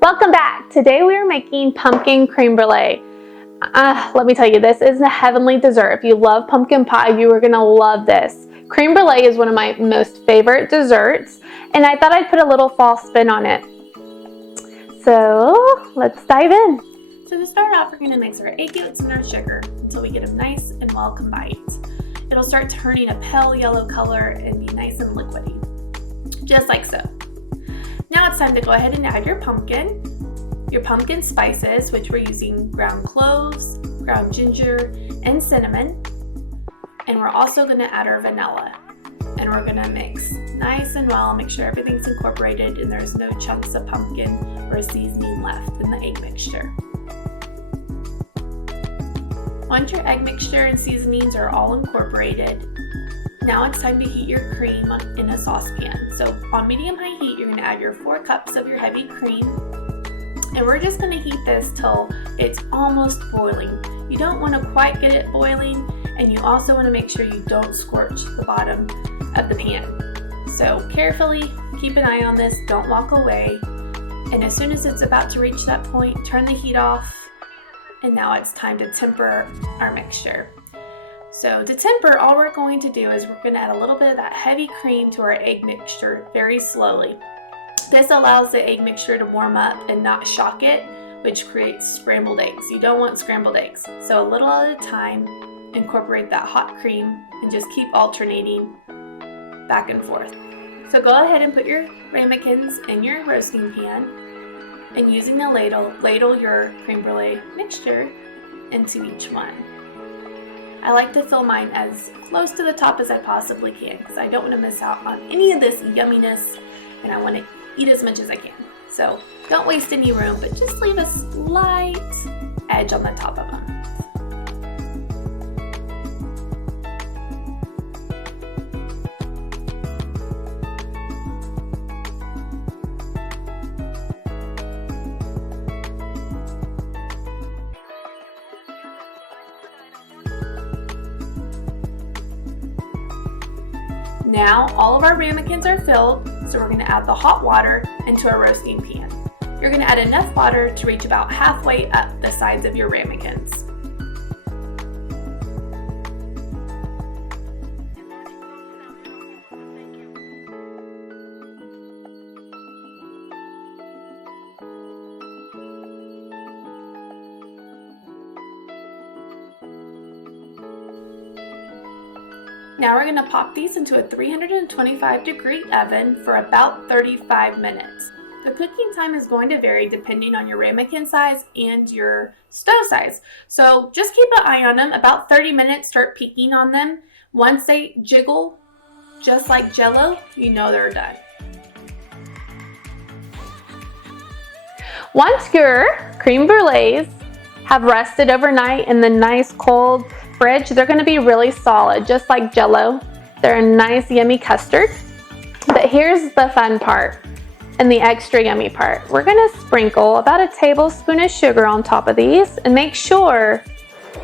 Welcome back. Today we are making pumpkin creme brulee. Let me tell you, this is a heavenly dessert. If you love pumpkin pie, you are going to love this. Creme brulee is one of my most favorite desserts, and I thought I'd put a little fall spin on it. So let's dive in. So to start off, we're going to mix our egg yolks and our sugar until we get them nice and well combined. It'll start turning a pale yellow color and be nice and liquidy, just like so. Now it's time to go ahead and add your pumpkin spices, which we're using ground cloves, ground ginger, and cinnamon. And we're also going to add our vanilla. And we're going to mix nice and well, make sure everything's incorporated and there's no chunks of pumpkin or seasoning left in the egg mixture. Once your egg mixture and seasonings are all incorporated, now it's time to heat your cream in a saucepan. So on medium-high heat, you're going to add your 4 cups of your heavy cream. And we're just going to heat this till it's almost boiling. You don't want to quite get it boiling, and you also want to make sure you don't scorch the bottom of the pan. So carefully keep an eye on this, don't walk away. And as soon as it's about to reach that point, turn the heat off. And now it's time to temper our mixture. So to temper, all we're going to do is we're going to add a little bit of that heavy cream to our egg mixture very slowly. This allows the egg mixture to warm up and not shock it, which creates scrambled eggs. You don't want scrambled eggs. So a little at a time, incorporate that hot cream and just keep alternating back and forth. So go ahead and put your ramekins in your roasting pan, and using the ladle your creme brulee mixture into each one. I like to fill mine as close to the top as I possibly can because I don't want to miss out on any of this yumminess, and I want to eat as much as I can. So don't waste any room, but just leave a slight edge on the top of them. Now all of our ramekins are filled, so we're going to add the hot water into our roasting pan. You're going to add enough water to reach about halfway up the sides of your ramekins. Now we're going to pop these into a 325-degree oven for about 35 minutes. The cooking time is going to vary depending on your ramekin size and your stove size. So just keep an eye on them. About 30 minutes, start peeking on them. Once they jiggle, just like Jell-O, you know they're done. Once your creme brulees have rested overnight in the nice cold fridge, they're going to be really solid, just like Jell-O. They're a nice yummy custard. But here's the fun part and the extra yummy part. We're going to sprinkle about a tablespoon of sugar on top of these, and make sure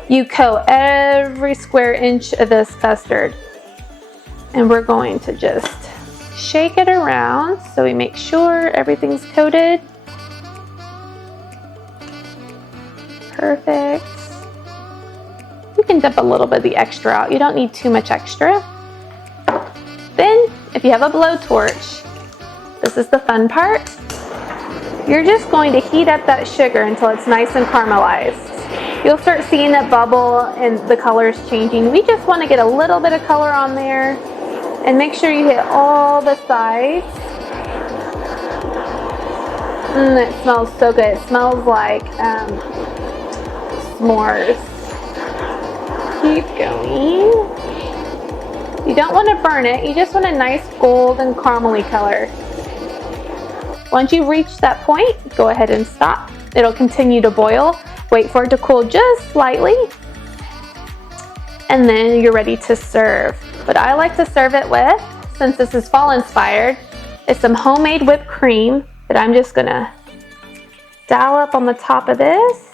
you coat every square inch of this custard. And we're going to just shake it around so we make sure everything's coated. Perfect. You can dump a little bit of the extra out. You don't need too much extra. Then, if you have a blowtorch, this is the fun part. You're just going to heat up that sugar until it's nice and caramelized. You'll start seeing that bubble and the colors changing. We just want to get a little bit of color on there, and make sure you hit all the sides. It smells so good. It smells like s'mores. Keep going. You don't want to burn it. You just want a nice golden caramely color. Once you reach that point, go ahead and stop. It'll continue to boil. Wait for it to cool just slightly. And then you're ready to serve. What I like to serve it with, since this is fall inspired, is some homemade whipped cream that I'm just gonna doll up on the top of this.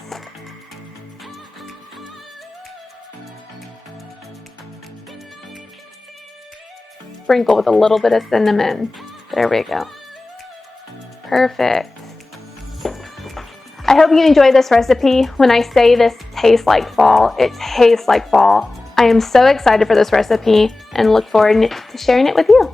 Sprinkle with a little bit of cinnamon. There we go. Perfect. I hope you enjoy this recipe. When I say this tastes like fall, it tastes like fall. I am so excited for this recipe and look forward to sharing it with you.